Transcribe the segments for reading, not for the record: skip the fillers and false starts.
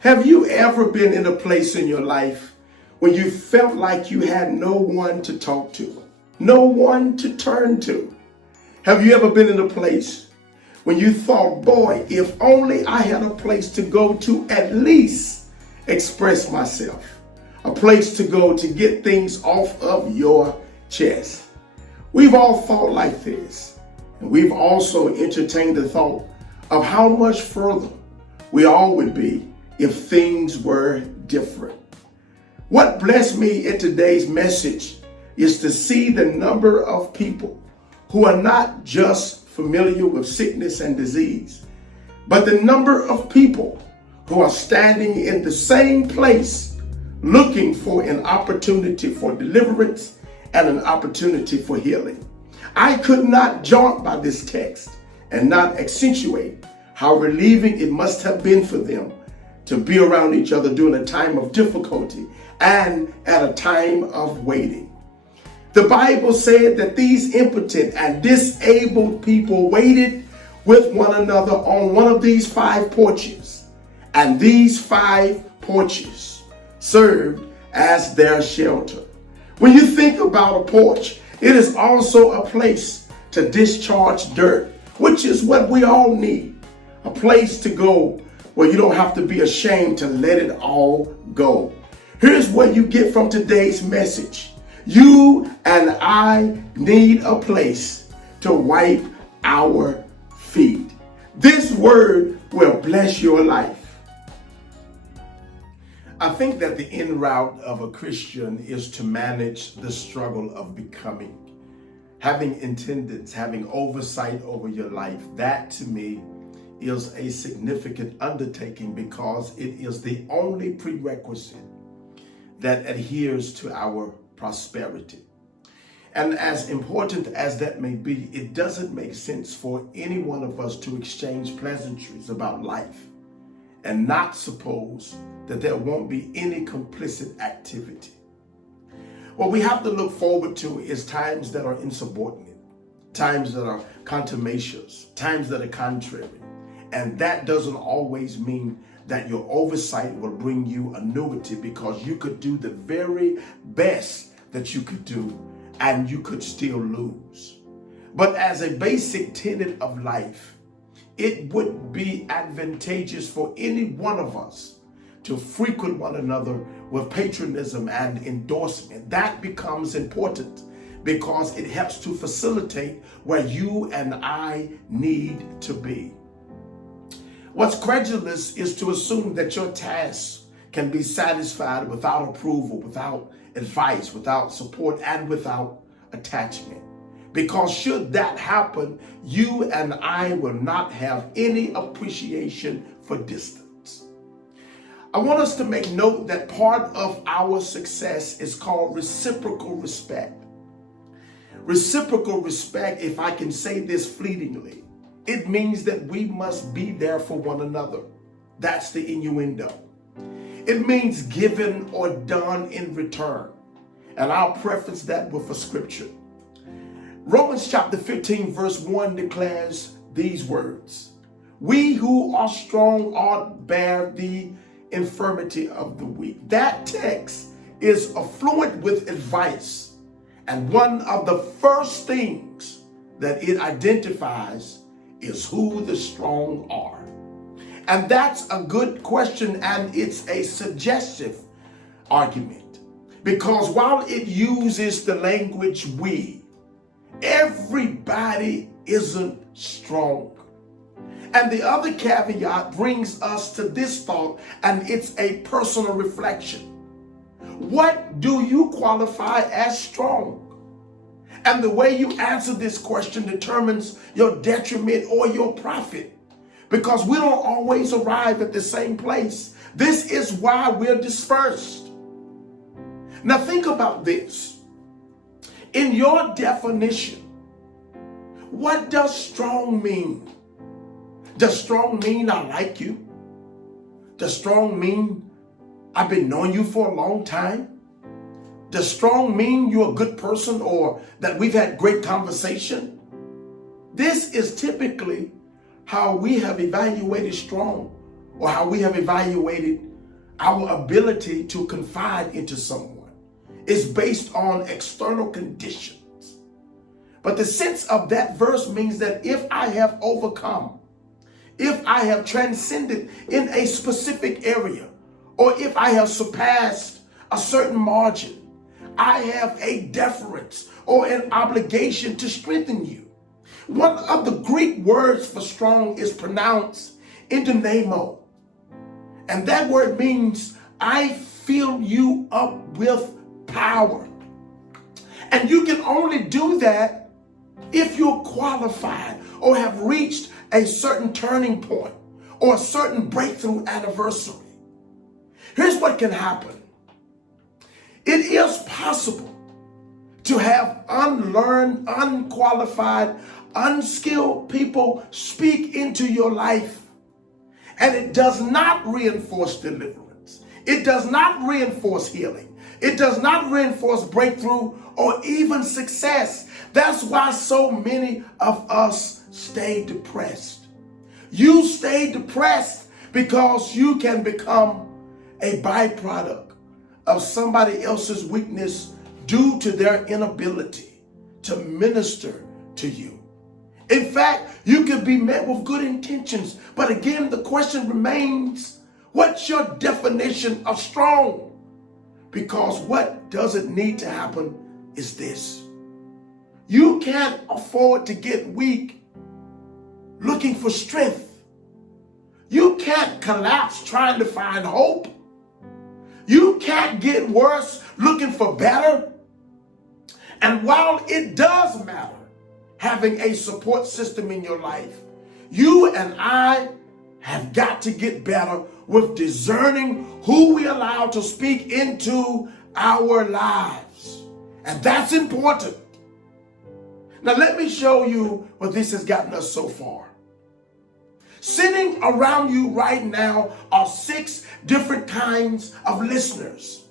Have you ever been in a place in your life when you felt like you had no one to talk to, no one to turn to? Have you ever been in a place when you thought, boy, if only I had a place to go to at least express myself, a place to go to get things off of your chest? We've all thought like this, and we've also entertained the thought of how much further we all would be if things were different. What blessed me in today's message is to see the number of people who are not just familiar with sickness and disease, but the number of people who are standing in the same place looking for an opportunity for deliverance and an opportunity for healing. I could not jaunt by this text and not accentuate how relieving it must have been for them to be around each other during a time of difficulty and at a time of waiting. The Bible said that these impotent and disabled people waited with one another on one of these 5 porches, and these 5 porches served as their shelter. When you think about a porch, it is also a place to discharge dirt, which is what we all need. A place to go where you don't have to be ashamed to let it all go. Here's what you get from today's message. You and I need a place to wipe our feet. This word will bless your life. I think that the end route of a Christian is to manage the struggle of becoming. Having intendants, having oversight over your life, that to me is a significant undertaking because it is the only prerequisite that adheres to our prosperity. And as important as that may be, it doesn't make sense for any one of us to exchange pleasantries about life and not suppose that there won't be any complicit activity. What we have to look forward to is times that are insubordinate, times that are contumacious, times that are contrary. And that doesn't always mean that your oversight will bring you annuity, because you could do the very best that you could do and you could still lose. But as a basic tenet of life, it would be advantageous for any one of us to frequent one another with patronism and endorsement. That becomes important because it helps to facilitate where you and I need to be. What's credulous is to assume that your tasks can be satisfied without approval, without advice, without support, and without attachment. Because should that happen, you and I will not have any appreciation for distance. I want us to make note that part of our success is called reciprocal respect. Reciprocal respect, if I can say this fleetingly, it means that we must be there for one another. That's the innuendo. It means given or done in return. And I'll preface that with a scripture. Romans chapter 15 verse 1 declares these words: "We who are strong ought bear the infirmity of the weak." That text is affluent with advice. And one of the first things that it identifies is who the strong are. And that's a good question, and it's a suggestive argument, because while it uses the language we, everybody isn't strong. And the other caveat brings us to this thought, and it's a personal reflection. What do you qualify as strong? And the way you answer this question determines your detriment or your profit, because we don't always arrive at the same place. This is why we're dispersed. Now think about this. In your definition, what does strong mean? Does strong mean I like you? Does strong mean I've been knowing you for a long time? Does strong mean you're a good person or that we've had great conversation? This is typically how we have evaluated strong, or how we have evaluated our ability to confide into someone is based on external conditions. But the sense of that verse means that if I have overcome, if I have transcended in a specific area, or if I have surpassed a certain margin, I have a deference or an obligation to strengthen you. One of the Greek words for strong is pronounced endynamo. And that word means I fill you up with power. And you can only do that if you're qualified or have reached a certain turning point or a certain breakthrough anniversary. Here's what can happen. It is possible to have unlearned, unqualified, unskilled people speak into your life, and it does not reinforce deliverance. It does not reinforce healing. It does not reinforce breakthrough or even success. That's why so many of us stay depressed. You stay depressed because you can become a byproduct of somebody else's weakness due to their inability to minister to you. In fact, you could be met with good intentions, but again, the question remains, what's your definition of strong? Because what doesn't need to happen is this. You can't afford to get weak looking for strength. You can't collapse trying to find hope. You can't get worse looking for better. And while it does matter having a support system in your life, you and I have got to get better with discerning who we allow to speak into our lives. And that's important. Now let me show you what this has gotten us so far. Sitting around you right now are 6 different kinds of listeners.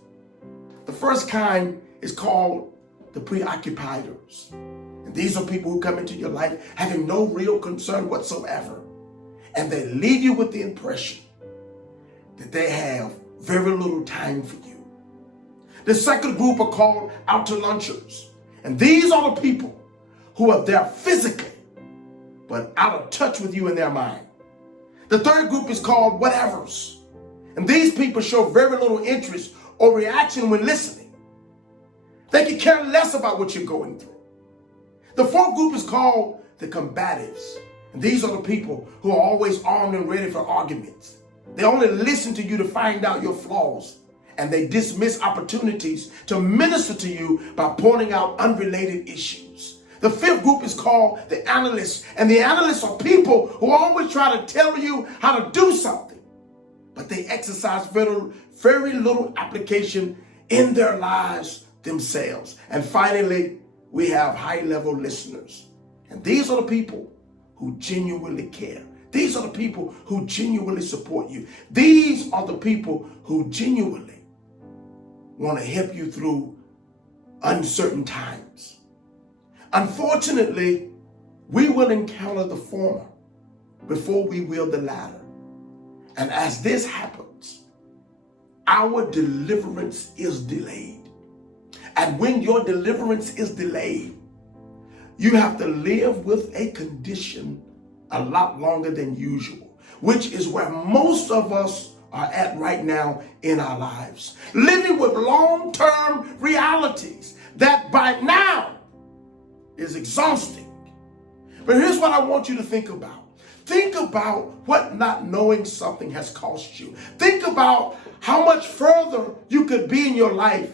The first kind is called the preoccupiers. And these are people who come into your life having no real concern whatsoever. And they leave you with the impression that they have very little time for you. The second group are called out-to-lunchers. And these are the people who are there physically, but out of touch with you in their mind. The third group is called whatevers. And these people show very little interest or reaction when listening. They can care less about what you're going through. The fourth group is called the combatives. And these are the people who are always armed and ready for arguments. They only listen to you to find out your flaws, and they dismiss opportunities to minister to you by pointing out unrelated issues. The fifth group is called the analysts, and the analysts are people who always try to tell you how to do something, but they exercise very little application in their lives themselves. And finally, we have high-level listeners, and these are the people who genuinely care. These are the people who genuinely support you. These are the people who genuinely want to help you through uncertain times. Unfortunately, we will encounter the former before we will the latter. And as this happens, our deliverance is delayed. And when your deliverance is delayed, you have to live with a condition a lot longer than usual, which is where most of us are at right now in our lives. Living with long-term realities that by now is exhausting. But here's what I want you to think about. Think about what not knowing something has cost you. Think about how much further you could be in your life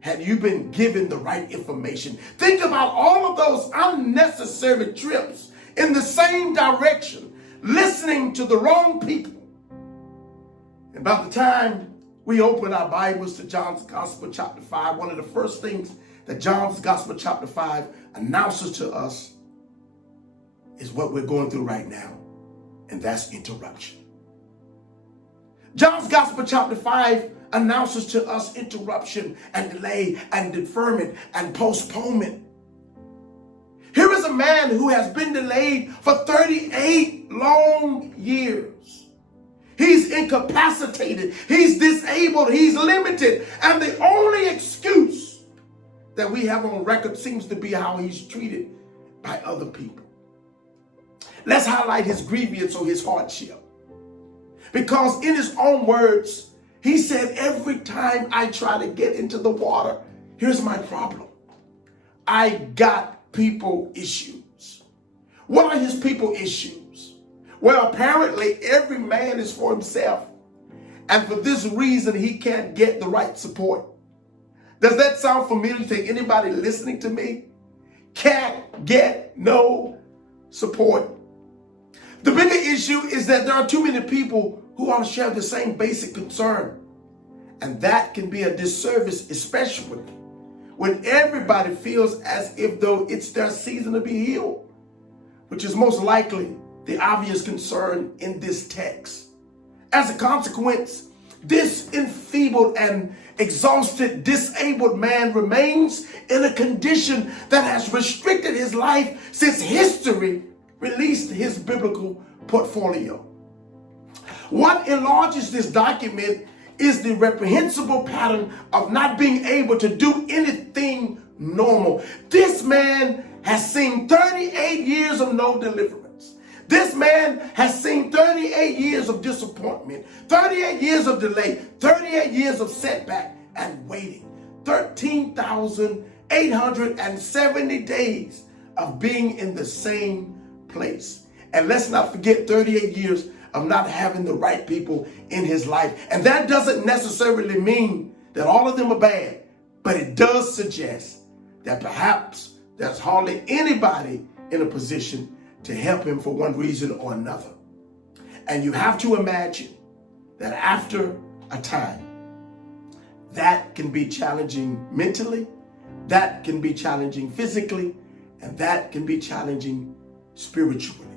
had you been given the right information. Think about all of those unnecessary trips in the same direction, listening to the wrong people. And by the time we open our Bibles to John's Gospel chapter 5, one of the first things that John's Gospel chapter 5 announces to us is what we're going through right now, and that's interruption. John's Gospel chapter 5 announces to us interruption and delay and deferment and postponement. Here is a man who has been delayed for 38 long years. He's incapacitated. He's disabled. He's limited. And the only excuse that we have on record seems to be how he's treated by other people. Let's highlight his grievance or his hardship. Because in his own words, he said, every time I try to get into the water, here's my problem. I got people issues. What are his people issues? Well, apparently every man is for himself. And for this reason, he can't get the right support. Does that sound familiar to anybody listening to me? Can't get no support. The bigger issue is that there are too many people who all share the same basic concern. And that can be a disservice, especially when everybody feels as if though it's their season to be healed, which is most likely the obvious concern in this text. As a consequence, this enfeebled and exhausted, disabled man remains in a condition that has restricted his life since history released his biblical portfolio. What enlarges this document is the reprehensible pattern of not being able to do anything normal. This man has seen 38 years of no deliverance. This man has seen 38 years of disappointment, 38 years of delay, 38 years of setback and waiting, 13,870 days of being in the same place. And let's not forget 38 years of not having the right people in his life. And that doesn't necessarily mean that all of them are bad, but it does suggest that perhaps there's hardly anybody in a position to help him for one reason or another. And you have to imagine that after a time, that can be challenging mentally, that can be challenging physically, and that can be challenging spiritually.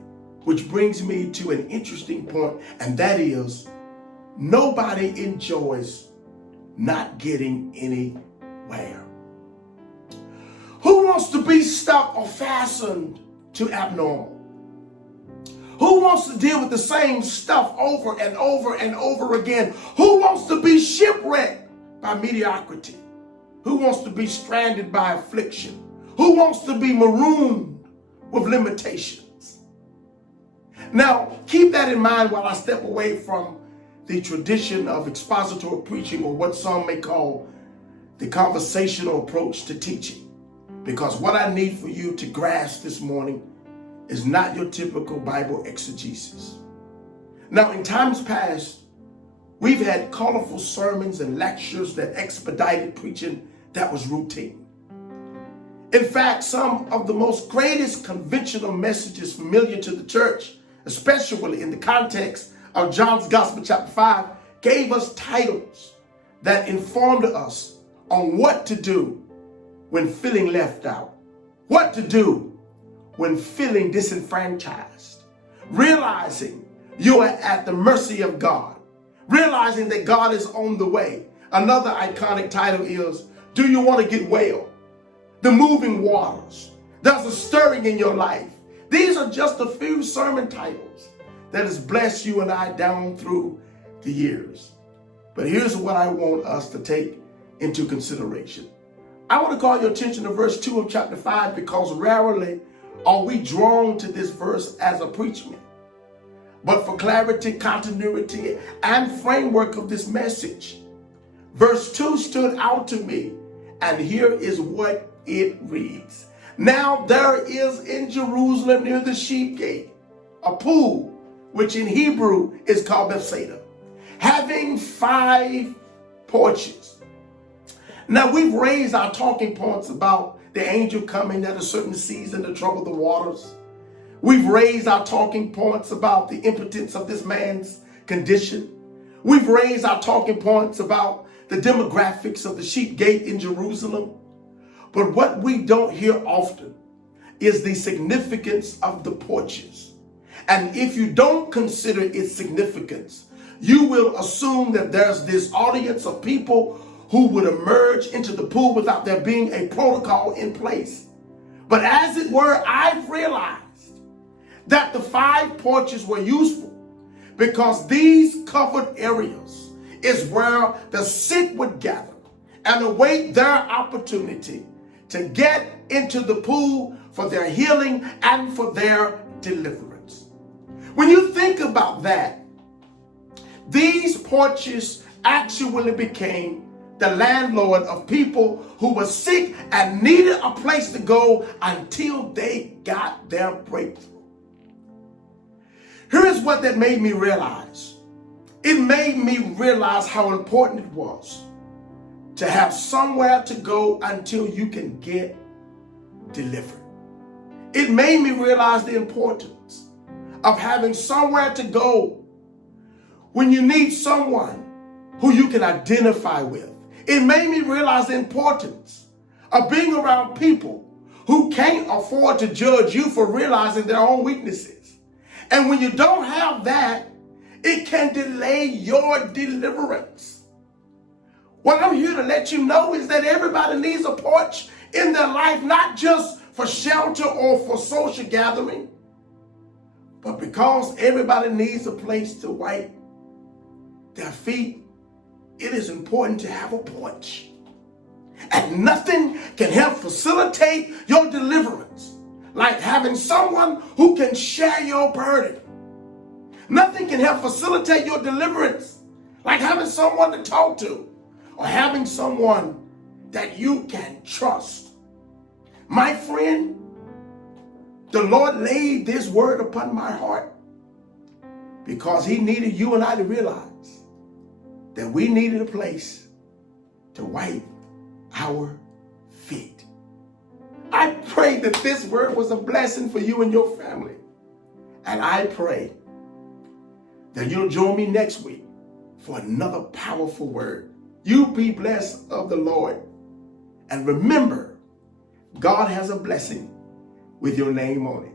Which brings me to an interesting point, and that is, nobody enjoys not getting anywhere. Who wants to be stuck or fastened to abnormal? Who wants to deal with the same stuff over and over and over again? Who wants to be shipwrecked by mediocrity? Who wants to be stranded by affliction? Who wants to be marooned with limitations? Now, keep that in mind while I step away from the tradition of expository preaching, or what some may call the conversational approach to teaching. Because what I need for you to grasp this morning is not your typical Bible exegesis. Now, in times past, we've had colorful sermons and lectures that expedited preaching that was routine. In fact, some of the most greatest conventional messages familiar to the church, especially in the context of John's Gospel chapter 5, gave us titles that informed us on what to do when feeling left out, what to do when feeling disenfranchised, realizing you are at the mercy of God, realizing that God is on the way. Another iconic title is, Do You Want to Get Well? The Moving Waters. There's a stirring in your life. These are just a few sermon titles that has blessed you and I down through the years. But here's what I want us to take into consideration. I want to call your attention to verse 2 of chapter 5, because rarely are we drawn to this verse as a preachment. But for clarity, continuity, and framework of this message, verse 2 stood out to me, and here is what it reads. Now there is in Jerusalem near the sheep gate a pool, which in Hebrew is called Bethsaida, having 5 porches. Now we've raised our talking points about the angel coming at a certain season to trouble the waters. We've raised our talking points about the impotence of this man's condition. We've raised our talking points about the demographics of the sheep gate in Jerusalem. But what we don't hear often is the significance of the porches. And if you don't consider its significance, you will assume that there's this audience of people who would emerge into the pool without there being a protocol in place. But as it were, I've realized that the 5 porches were useful because these covered areas is where the sick would gather and await their opportunity to get into the pool for their healing and for their deliverance. When you think about that, these porches actually became the landlord of people who were sick and needed a place to go until they got their breakthrough. Here's what that made me realize. It made me realize how important it was to have somewhere to go until you can get delivered. It made me realize the importance of having somewhere to go when you need someone who you can identify with. It made me realize the importance of being around people who can't afford to judge you for realizing their own weaknesses. And when you don't have that, it can delay your deliverance. What I'm here to let you know is that everybody needs a porch in their life, not just for shelter or for social gathering, but because everybody needs a place to wipe their feet. It is important to have a porch. And nothing can help facilitate your deliverance like having someone who can share your burden. Nothing can help facilitate your deliverance like having someone to talk to or having someone that you can trust. My friend, the Lord laid this word upon my heart because he needed you and I to realize that we needed a place to wipe our feet. I pray that this word was a blessing for you and your family. And I pray that you'll join me next week for another powerful word. You be blessed of the Lord. And remember, God has a blessing with your name on it.